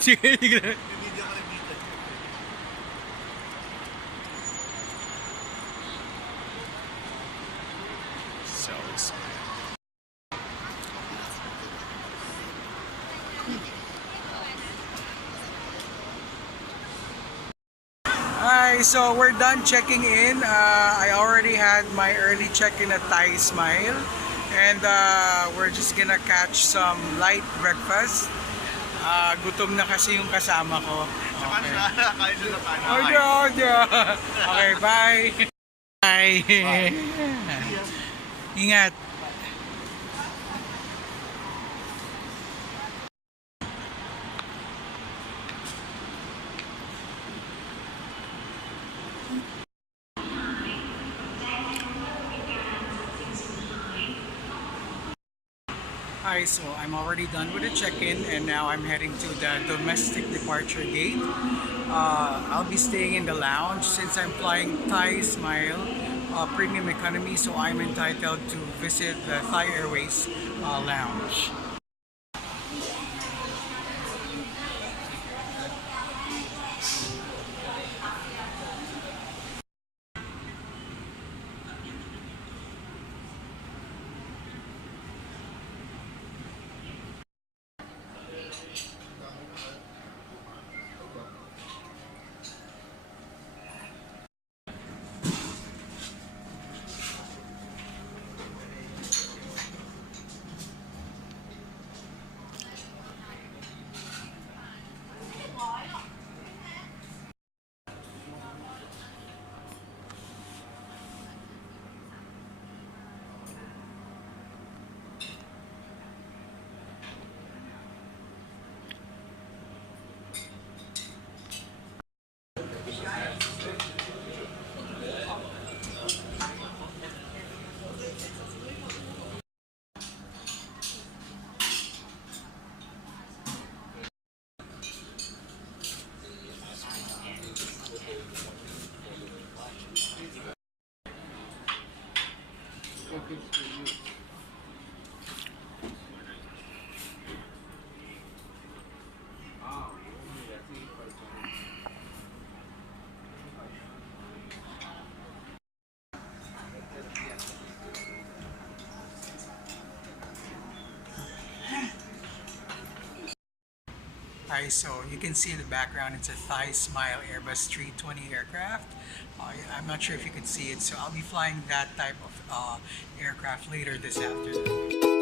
Sige. So Hi, so we're done checking in. I already had my early check-in at Thai Smile, and we're just gonna catch some light breakfast. Gutom na kasi yung kasama ko. Okay. Okay, bye. Bye. Ingat. Hi, so I'm already done with the check-in and now I'm heading to the domestic departure gate. I'll be staying in the lounge since I'm flying Thai Smile Premium Economy, so I'm entitled to visit the Thai Airways lounge. Hi, so you can see in the background, it's a Thai Smile Airbus 320 aircraft. I'm not sure if you can see it, so I'll be flying that type of aircraft later this afternoon.